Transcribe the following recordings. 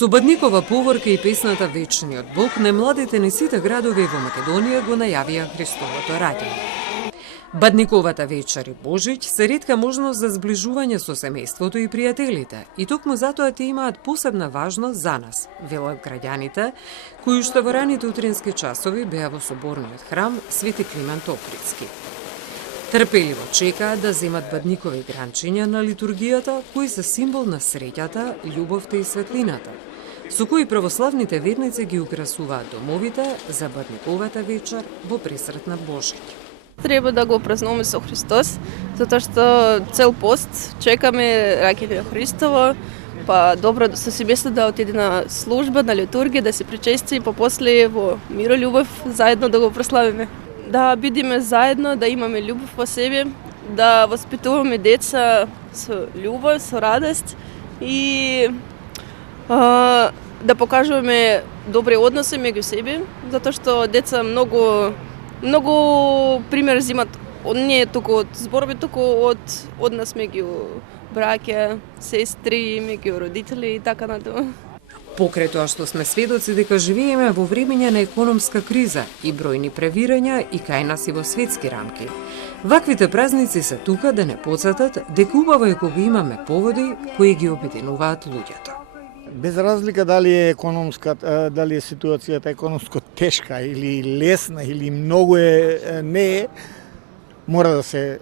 Со Бадникова поворка и песната Вечниот Бог, најмладите на сите градови во Македонија го најавија Христовото раѓање. Бадниковата вечер и Божиќ се ретка можност за зближување со семејството и пријателите, и токму затоа те имаат посебна важност за нас, велат граѓаните, кои уште во раните утрински часови беа во соборниот храм Свети Климент Охридски. Трпеливо чекаат да земат бадникови гранчиња на литургијата, кои се символ на среќата, љубовта и светлината, со кои православните верници ги украсуваат домовите за бадниковата вечер во пресрет на Божиќ. Треба да го празнуваме со Христос, затоа што цел пост чекаме раѓање Христово, па добро со семејството да отиде на служба, на литургија, да се причести и попосле во мирољубов заедно да го прославиме. Да бидеме заедно, да имаме љубов во себе, да воспитуваме деца со љубов, со радост и да покажуваме добри односи меѓу себе, затоа што деца многу пример земат не туку од зборови, туку од нас меѓу браќа, сестри, меѓу родители и така натаму. Покрај тоа што сме сведоци дека живееме во времења на економска криза и бројни превирања и кај нас и во светски рамки, ваквите празници се тука да не потсетат дека убаво е кога имаме поводи кои ги обединуваат луѓето. Без разлика дали е ситуацијата економско тешка или лесна или многу не е, мора да се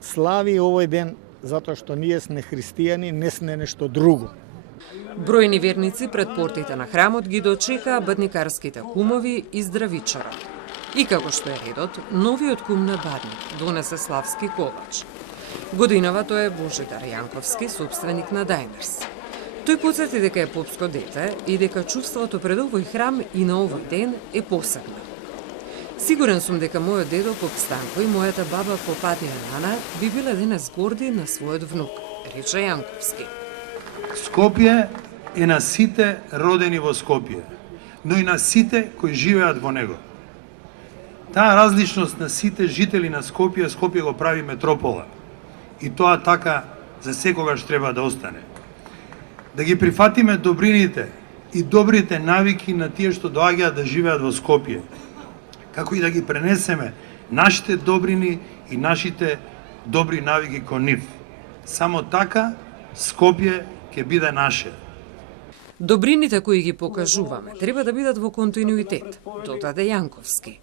слави овој ден затоа што ние сме христијани, не сме нешто друго. Бројни верници пред портите на храмот ги дочекаа бадникарските кумови и здравичарот. И како што е редот, новиот кум на Бадник донесе Славски Ковач. Годинава тој е Божидар Јанковски, собственик на Даймерс. Тој потсети дека е попско дете и дека чувството пред овој храм и на овој ден е посебно. Сигурен сум дека мојот дедо поп Станко и мојата баба поп Адија Нана би биле денес горди на својот внук, рече Јанковски. Скопје е на сите родени во Скопје, но и на сите кои живеат во него. Таа различност на сите жители на Скопје, Скопје го прави метропола. И тоа така за секогаш треба да остане. Да ги прифатиме добрините и добрите навики на тие што доаѓаат да живеат во Скопје, како и да ги пренесеме нашите добрини и нашите добри навики кон нив. Само така Скопје ќе биде наше. Добрините кои ги покажуваме треба да бидат во континуитет, додаде Јанковски.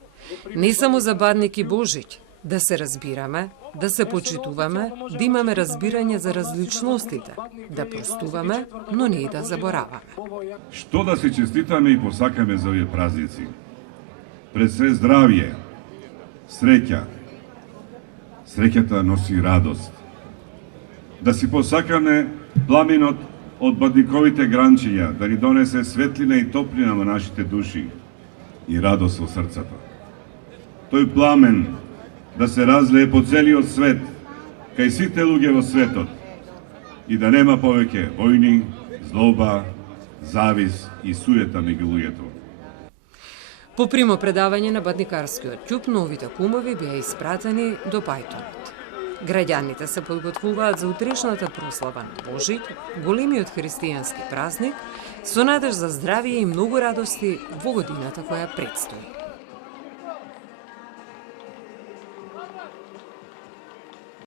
Не само за Бадник и Божиќ, да се разбираме, да се почитуваме, да имаме разбирање за различностите, да простуваме, но не и да забораваме. Што да се честитаме и посакаме за овие празници? Пред се здравје, среќа. Среќата носи радост. Да си посакаме пламенот од бадниковите гранчиња, да ни донесе светлина и топлина во нашите души и радост во срцата. Тој пламен да се разлее по целиот свет, кај сите луѓе во светот, и да нема повеќе војни, злоба, завис и суета меѓу луѓето. По примо предавање на бадникарскиот ќуп, новите кумови беа испратени до Пајтонот. Граѓаните се подготвуваат за утрешната прослава на Божиќ, големиот христијански празник, со надеж за здравје и многу радости во годината која предстои.